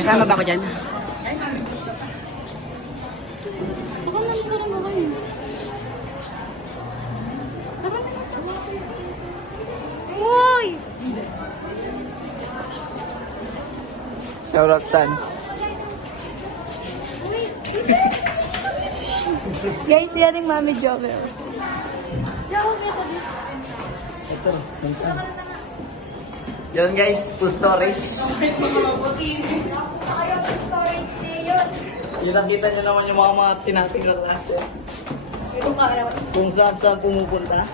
Kasama ba ako dyan? Baka naman mo kayo. Uy! Shoutout san? Guys, yan yung Mami Joker. Ito. Yan guys, full storage. Kita nyo naman yung mga tinating na klase. Kung saan saan pumupunta.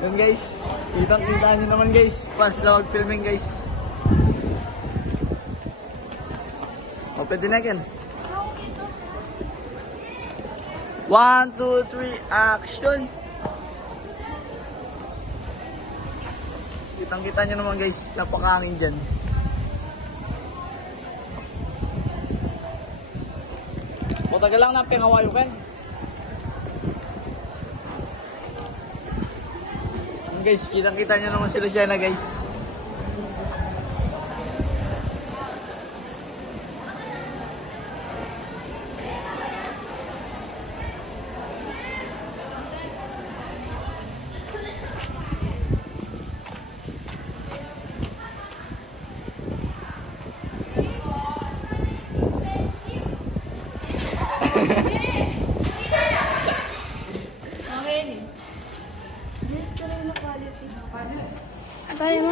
Yan guys, kita nyo naman guys. Paano sila mag-filming guys. O, pwede na yan. 1, 2, 3, action! Kitang-kita nyo naman guys, napakahangin dyan. O, tagal lang na pingawayo kan. Guys, kitang-kita nyo naman sila siya na guys. Kaya mo.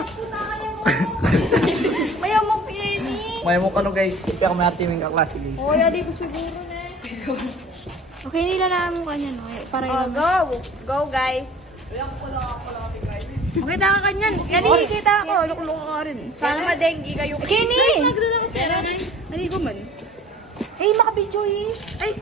Maya mo, Penny. May mo kano guys, kaya kami natiming kaklase guys. O, yadi ko siguro na. Okay, nila namin mo kanya, no? Para yun. Go! Go, guys! Okay, taka ka niyan. Yan, kita ako. Lukluk ka rin. Sana madenggi kayo. Kenny! Nagdala ko pera. Ano ko man? Ay, makabidyo eh. Ay!